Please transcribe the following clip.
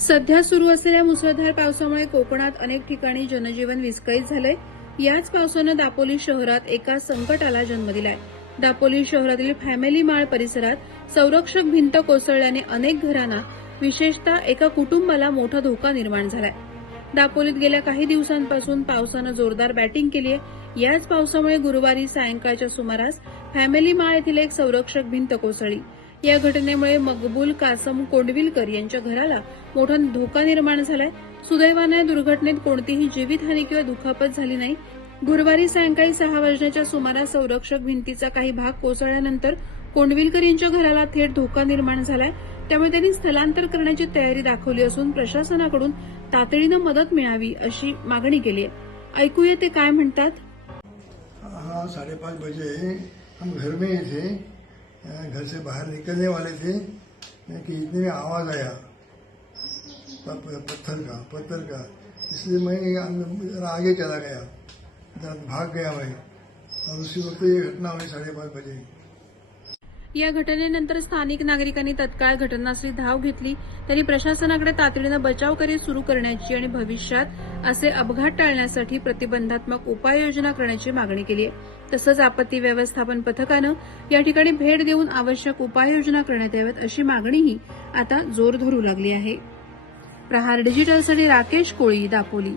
सध्या सुरू असलेल्या मुसळधार पावसामुळे कोकणात अनेक ठिकाणी जनजीवन विस्कळीत झालंय. याच पावसानं दापोली शहरात एका संकटाला जन्म दिलाय. दापोली शहरातील फॅमिली माळ परिसरात संरक्षक भिंत कोसळल्याने अनेक घरांना विशेषतः एका कुटुंबाला मोठा धोका निर्माण झालाय. दापोलीत गेल्या काही दिवसांपासून पावसानं जोरदार बॅटिंग केली आहे याच पावसामुळे गुरुवारी सायंकाळच्या सुमारास फॅमिली माळ येथील एक संरक्षक भिंत कोसळली. या घटनेमुळे मकबूल कासम कोंडविलकर यांच्या घराला मोठा धोका निर्माण झालाय. सुदैवानं या दुर्घटनेत कोणतीही जीवितहानी किंवा दुखापत झाली नाही. गुरुवारी सायंकाळी सहा वाजण्याच्या सुमारास संरक्षक भिंतीचा काही भाग कोसळल्यानंतर कोंडविलकर यांच्या घराला थेट धोका निर्माण झालाय. त्यामुळे त्यांनी स्थलांतर करण्याची तयारी दाखवली असून प्रशासनाकडून तातडीनं मदत मिळावी अशी मागणी केली आहे ऐकूया ते काय म्हणतात. हाँ साढ़े पाँच बजे. हम घर में ही थे. घर से बाहर निकलने वाले थे कि इतने में आवाज़ आया प- पत्थर का पत्थर का। इसलिए मैं आगे चला गया भाग गया मैं और उसी वक्त ये घटना हुई साढ़े पाँच बजे। या घटनेनंतर स्थानिक नागरिकांनी तत्काळ घटनास्थळी धाव घेतली. त्यांनी प्रशासनाकडे तातडीनं बचावकार्य सुरू करण्याची आणि भविष्यात असे अपघात टाळण्यासाठी प्रतिबंधात्मक उपाययोजना करण्याची मागणी केली आहे. तसंच आपत्ती व्यवस्थापन पथकानं या ठिकाणी भेट देऊन आवश्यक उपाययोजना करण्यात याव्यात अशी मागणीही आता जोर धरू लागली आहे. प्रहार डिजिटलसाठी राकेश कोळी दापोली.